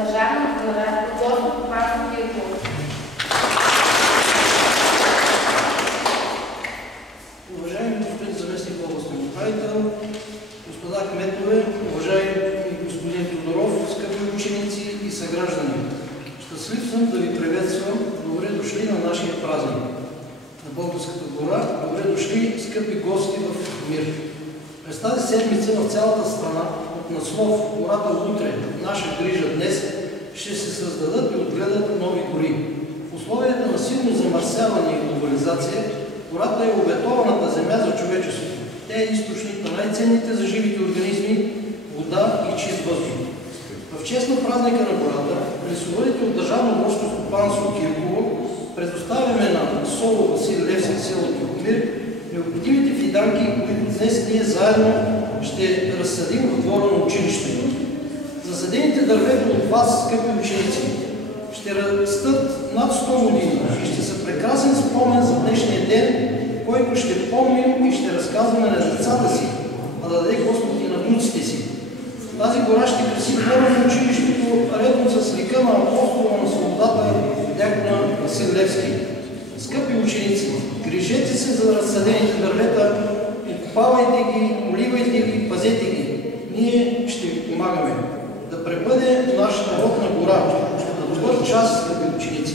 Държавна горско стопанство Кирково. Уважаеми господин заместник областен управител, господа кметове, уважаеми господин Тодоров, скъпи ученици и съграждани, щастлив съм да ви приветствам. Добре дошли на нашия празник на Българската гора. Добре дошли, скъпи гости в Мир. През тази седмица в цялата страна от наслов "Гората утре, наша грижа днес" ще се създадат и отгледат нови гори. В условията на силно замърсяване и глобализация гората е обетованата земя за човечеството. Тя е източник на най-ценните за живите организми вода и чист въздух. В чест на празника на гората, лесовъдите от Държавно горско стопанство Кирково предоставяме на СОУ Васил Левски, село Тихомир, необходимите фиданки, които днес ние заедно ще разсадим в двора на училището. Засадените дървета от вас, скъпи ученици, ще растат над 100 години и ще са прекрасен спомен за днешния ден, който ще помним и ще разказваме на децата си, а да даде Господ и на внуците си. Тази гора ще краси двора на училището, редно с лика на апостола на свободата, дякона Васил Левски. Скъпи ученици, грижете се за разсадените дървета, изкопавайте ги, поливайте ги, пазете ги. Ние ще ви помагаме. Да пребъде нашата родна гора, на добър час, скъпи ученици.